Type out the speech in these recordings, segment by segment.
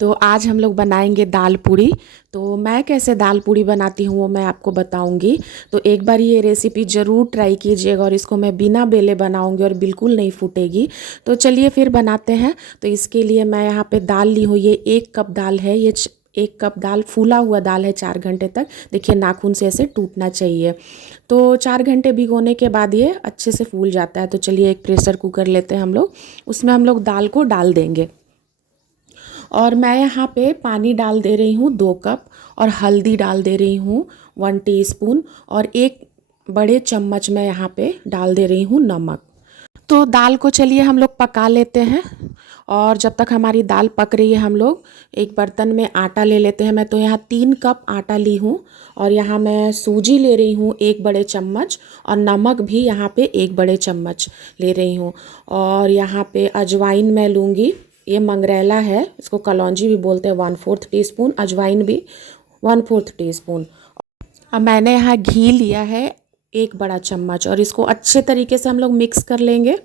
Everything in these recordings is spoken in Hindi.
तो आज हम लोग बनाएंगे दाल पूड़ी। तो मैं कैसे दाल पूड़ी बनाती हूँ वो मैं आपको बताऊँगी। तो एक बार ये रेसिपी ज़रूर ट्राई कीजिएगा और इसको मैं बिना बेले बनाऊँगी और बिल्कुल नहीं फूटेगी। तो चलिए फिर बनाते हैं। तो इसके लिए मैं यहाँ पे दाल ली हूँ, ये 1 कप दाल है। ये 1 कप दाल फूला हुआ दाल है 4 घंटे तक। देखिए नाखून से ऐसे टूटना चाहिए। तो 4 घंटे भिगोने के बाद ये अच्छे से फूल जाता है। तो चलिए एक प्रेशर कुकर लेते हैं हम लोग, उसमें हम लोग दाल को डाल देंगे। और मैं यहाँ पे पानी डाल दे रही हूँ 2 कप, और हल्दी डाल दे रही हूँ 1 टीस्पून, और 1 बड़े चम्मच मैं यहाँ पे डाल दे रही हूँ नमक। तो दाल को चलिए हम लोग पका लेते हैं। और जब तक हमारी दाल पक रही है हम लोग एक बर्तन में आटा ले लेते हैं। मैं तो यहाँ 3 कप आटा ली हूँ, और यहाँ मैं सूजी ले रही हूँ 1 बड़े चम्मच, और नमक भी यहाँ पे 1 बड़े चम्मच ले रही हूँ। और यहाँ पे अजवाइन मैं लूँगी, ये मंगरेला है, इसको कलौंजी भी बोलते हैं, 1/4 टीस्पून। अजवाइन भी 1/4 टीस्पून। अब मैंने यहाँ घी लिया है 1 बड़ा चम्मच, और इसको अच्छे तरीके से हम लोग मिक्स कर लेंगे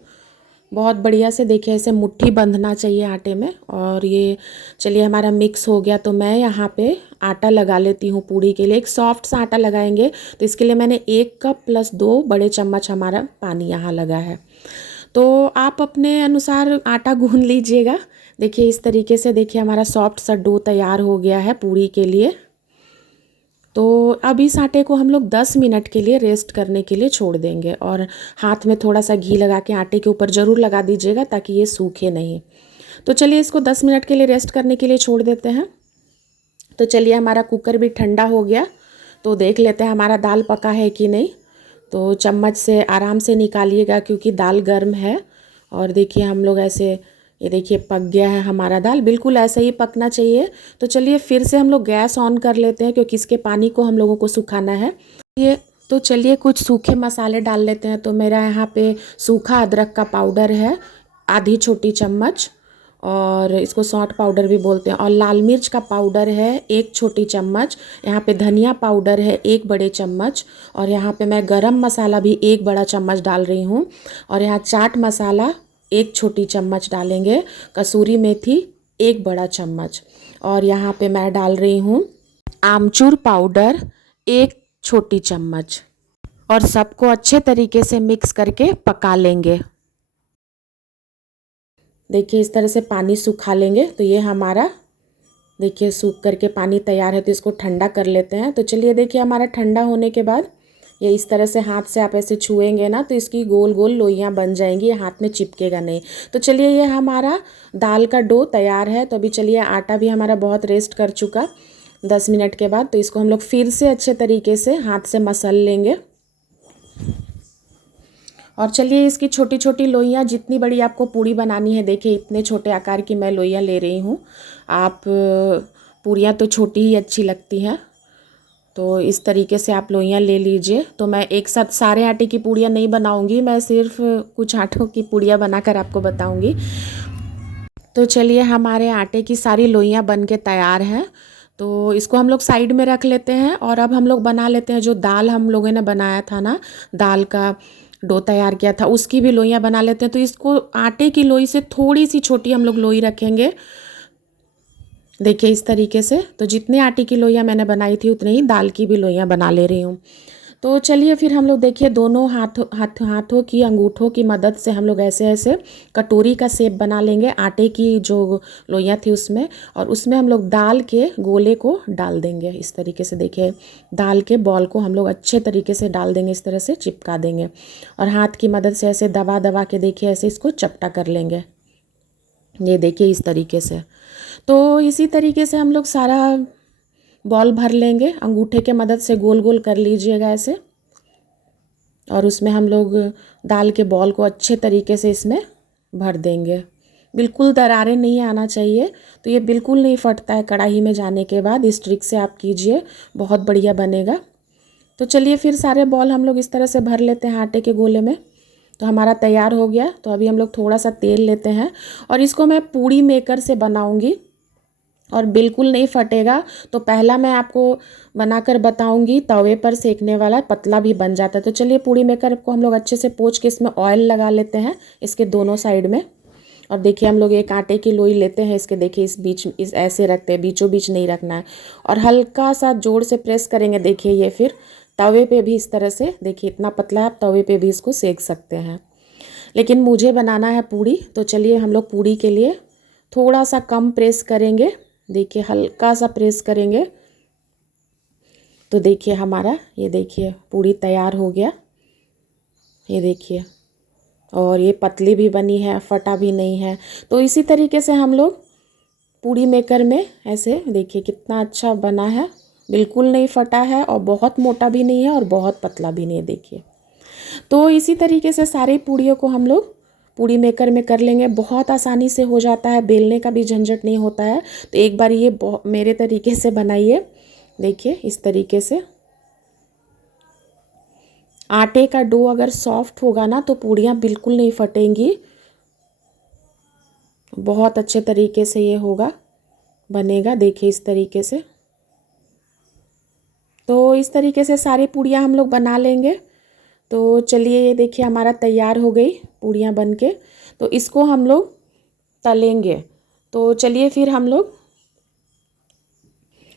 बहुत बढ़िया से। देखिए ऐसे मुट्ठी बंधना चाहिए आटे में। और ये चलिए हमारा मिक्स हो गया। तो मैं यहाँ पे आटा लगा लेती हूँ पूड़ी के लिए। एक सॉफ्ट सा आटा लगाएंगे, तो इसके लिए मैंने 1 कप + 2 बड़े चम्मच हमारा पानी यहाँ लगा है। तो आप अपने अनुसार आटा गूंद लीजिएगा। देखिए इस तरीके से, देखिए हमारा सॉफ्ट सा डो तैयार हो गया है पूड़ी के लिए। तो अब इस आटे को हम लोग 10 मिनट के लिए रेस्ट करने के लिए छोड़ देंगे। और हाथ में थोड़ा सा घी लगा के आटे के ऊपर ज़रूर लगा दीजिएगा ताकि ये सूखे नहीं। तो चलिए इसको 10 मिनट के लिए रेस्ट करने के लिए छोड़ देते हैं। तो चलिए हमारा कुकर भी ठंडा हो गया। तो देख लेते हैं हमारा दाल पका है कि नहीं। तो चम्मच से आराम से निकालिएगा क्योंकि दाल गर्म है। और देखिए हम लोग ऐसे, ये देखिए पक गया है हमारा दाल, बिल्कुल ऐसे ही पकना चाहिए। तो चलिए फिर से हम लोग गैस ऑन कर लेते हैं क्योंकि इसके पानी को हम लोगों को सुखाना है। ये तो चलिए कुछ सूखे मसाले डाल लेते हैं। तो मेरा यहाँ पे सूखा अदरक का पाउडर है आधी छोटी चम्मच, और इसको सौंठ पाउडर भी बोलते हैं। और लाल मिर्च का पाउडर है 1 छोटी चम्मच। यहाँ पे धनिया पाउडर है 1 बड़े चम्मच। और यहाँ पे मैं गरम मसाला भी 1 बड़ा चम्मच डाल रही हूँ। और यहाँ चाट मसाला 1 छोटी चम्मच डालेंगे। कसूरी मेथी 1 बड़ा चम्मच। और यहाँ पे मैं डाल रही हूँ आमचूर पाउडर 1 छोटी चम्मच। और सबको अच्छे तरीके से मिक्स करके पका लेंगे। देखिए इस तरह से पानी सुखा लेंगे। तो ये हमारा देखिए सूख करके पानी तैयार है। तो इसको ठंडा कर लेते हैं। तो चलिए देखिए हमारा ठंडा होने के बाद ये इस तरह से हाथ से आप ऐसे छुएंगे ना तो इसकी गोल गोल लोइयाँ बन जाएंगी, ये हाथ में चिपकेगा नहीं। तो चलिए ये हमारा दाल का डो तैयार है। तो अभी चलिए आटा भी हमारा बहुत रेस्ट कर चुका 10 मिनट के बाद। तो इसको हम लोग फिर से अच्छे तरीके से हाथ से मसल लेंगे। और चलिए इसकी छोटी छोटी लोइयाँ, जितनी बड़ी आपको पूड़ी बनानी है, देखिए इतने छोटे आकार की मैं लोइयाँ ले रही हूँ। आप पूड़ियाँ तो छोटी ही अच्छी लगती हैं, तो इस तरीके से आप लोइयाँ ले लीजिए। तो मैं एक साथ सारे आटे की पूड़ियाँ नहीं बनाऊँगी, मैं सिर्फ कुछ आटों की पूड़ियाँ बनाकर आपको बताऊँगी। तो चलिए हमारे आटे की सारी लोइयाँ बन के तैयार हैं। तो इसको हम लोग साइड में रख लेते हैं। और अब हम लोग बना लेते हैं जो दाल हम लोगों ने बनाया था ना, दाल का डो तैयार किया था, उसकी भी लोइयाँ बना लेते हैं। तो इसको आटे की लोई से थोड़ी सी छोटी हम लोग लोई रखेंगे, देखिए इस तरीके से। तो जितने आटे की लोइयाँ मैंने बनाई थी उतने ही दाल की भी लोइयाँ बना ले रही हूँ। तो चलिए फिर हम लोग देखिए दोनों हाथों की अंगूठों की मदद से हम लोग ऐसे ऐसे कटोरी का शेप बना लेंगे आटे की जो लोइयाँ थी उसमें। और उसमें हम लोग दाल के गोले को डाल देंगे इस तरीके से। देखिए दाल के बॉल को हम लोग अच्छे तरीके से डाल देंगे, इस तरह से चिपका देंगे। और हाथ की मदद से ऐसे दबा दबा के देखिए ऐसे इसको चपटा कर लेंगे, ये देखिए इस तरीके से। तो इसी तरीके से हम लोग सारा बॉल भर लेंगे, अंगूठे के मदद से गोल गोल कर लीजिएगा ऐसे। और उसमें हम लोग दाल के बॉल को अच्छे तरीके से इसमें भर देंगे। बिल्कुल दरारें नहीं आना चाहिए। तो ये बिल्कुल नहीं फटता है कढ़ाई में जाने के बाद। इस ट्रिक से आप कीजिए, बहुत बढ़िया बनेगा। तो चलिए फिर सारे बॉल हम लोग इस तरह से भर लेते हैं आटे के गोले में। तो हमारा तैयार हो गया। तो अभी हम लोग थोड़ा सा तेल लेते हैं और इसको मैं पूड़ी मेकर से बनाऊंगी और बिल्कुल नहीं फटेगा। तो पहला मैं आपको बनाकर बताऊंगी तवे पर सेकने वाला, पतला भी बन जाता है। तो चलिए पूड़ी मेकर को हम लोग अच्छे से पोंछ के इसमें ऑयल लगा लेते हैं इसके दोनों साइड में। और देखिए हम लोग एक आटे की लोई लेते हैं, इसके देखिए इस बीच इस ऐसे रखते हैं, बीचों बीच नहीं रखना है, और हल्का सा जोर से प्रेस करेंगे। देखिए ये फिर तवे पे भी इस तरह से, देखिए इतना पतला है, आप तवे पे भी इसको सेक सकते हैं। लेकिन मुझे बनाना है पूड़ी, तो चलिए हम लोग पूड़ी के लिए थोड़ा सा कम प्रेस करेंगे। देखिए हल्का सा प्रेस करेंगे तो देखिए हमारा ये देखिए पूड़ी तैयार हो गया। ये देखिए, और ये पतली भी बनी है, फटा भी नहीं है। तो इसी तरीके से हम लोग पूड़ी मेकर में ऐसे देखिए कितना अच्छा बना है, बिल्कुल नहीं फटा है और बहुत मोटा भी नहीं है और बहुत पतला भी नहीं है। देखिए तो इसी तरीके से सारी पूड़ियों को हम लोग पूड़ी मेकर में कर लेंगे। बहुत आसानी से हो जाता है, बेलने का भी झंझट नहीं होता है। तो एक बार ये मेरे तरीके से बनाइए। देखिए इस तरीके से आटे का डो अगर सॉफ्ट होगा ना तो पूड़ियाँ बिल्कुल नहीं फटेंगी, बहुत अच्छे तरीके से ये होगा, बनेगा। देखिए इस तरीके से, तो इस तरीके से सारी पूड़ियाँ हम लोग बना लेंगे। तो चलिए ये देखिए हमारा तैयार हो गई पूड़ियाँ बन के। तो इसको हम लोग तलेंगे। तो चलिए फिर हम लोग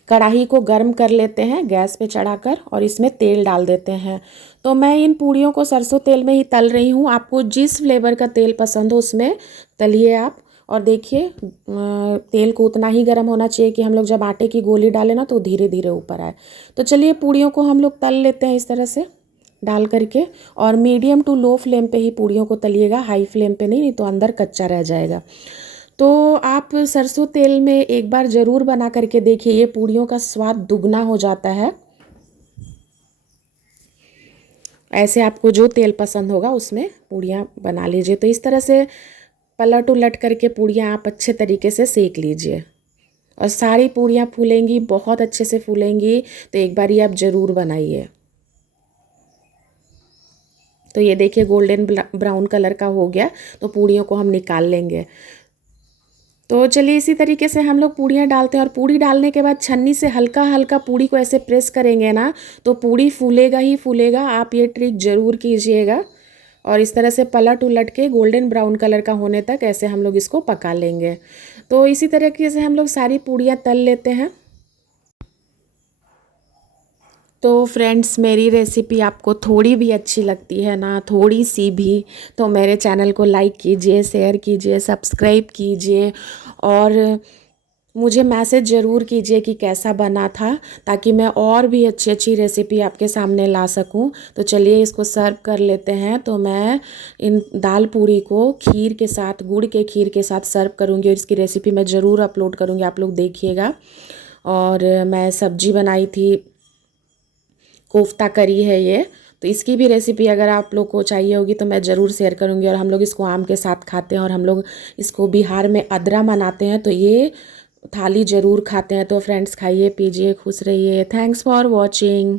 कढ़ाई को गर्म कर लेते हैं गैस पे चढ़ाकर, और इसमें तेल डाल देते हैं। तो मैं इन पूड़ियों को सरसों तेल में ही तल रही हूँ। आपको जिस फ्लेवर का तेल पसंद हो उसमें तलिए आप। और देखिए तेल को उतना ही गर्म होना चाहिए कि हम लोग जब आटे की गोली डालें ना तो धीरे धीरे ऊपर आए। तो चलिए पूड़ियों को हम लोग तल लेते हैं इस तरह से डाल करके, और मीडियम टू लो फ्लेम पे ही पूड़ियों को तलिएगा, हाई फ्लेम पे नहीं तो अंदर कच्चा रह जाएगा। तो आप सरसों तेल में एक बार ज़रूर बना करके देखिए, ये पूड़ियों का स्वाद दुगना हो जाता है। ऐसे आपको जो तेल पसंद होगा उसमें पूड़ियाँ बना लीजिए। तो इस तरह से पलट उलट करके पूड़ियाँ आप अच्छे तरीके से सेक लीजिए, और सारी पूड़ियाँ फूलेंगी, बहुत अच्छे से फूलेंगी। तो एक बार ये आप ज़रूर बनाइए। तो ये देखिए गोल्डन ब्राउन कलर का हो गया, तो पूड़ियों को हम निकाल लेंगे। तो चलिए इसी तरीके से हम लोग पूड़ियाँ डालते हैं, और पूड़ी डालने के बाद छन्नी से हल्का हल्का पूड़ी को ऐसे प्रेस करेंगे ना तो पूड़ी फूलेगा ही फूलेगा। आप ये ट्रिक ज़रूर कीजिएगा, और इस तरह से पलट उलट के गोल्डन ब्राउन कलर का होने तक ऐसे हम लोग इसको पका लेंगे। तो इसी तरीके से हम लोग सारी पूड़ियाँ तल लेते हैं। तो फ्रेंड्स मेरी रेसिपी आपको थोड़ी भी अच्छी लगती है ना, थोड़ी सी भी, तो मेरे चैनल को लाइक कीजिए, शेयर कीजिए, सब्सक्राइब कीजिए, और मुझे मैसेज ज़रूर कीजिए कि कैसा बना था, ताकि मैं और भी अच्छी अच्छी रेसिपी आपके सामने ला सकूं। तो चलिए इसको सर्व कर लेते हैं। तो मैं इन दाल पूरी को खीर के साथ, गुड़ के खीर के साथ सर्व करूंगी, और इसकी रेसिपी मैं ज़रूर अपलोड करूंगी, आप लोग देखिएगा। और मैं सब्जी बनाई थी, कोफ्ता करी है ये, तो इसकी भी रेसिपी अगर आप लोग को चाहिए होगी तो मैं ज़रूर शेयर करूँगी। और हम लोग इसको आम के साथ खाते हैं, और हम लोग इसको बिहार में अदरा मनाते हैं, तो ये थाली ज़रूर खाते हैं। तो फ्रेंड्स खाइए, पीजिए, खुश रहिए। Thanks for watching.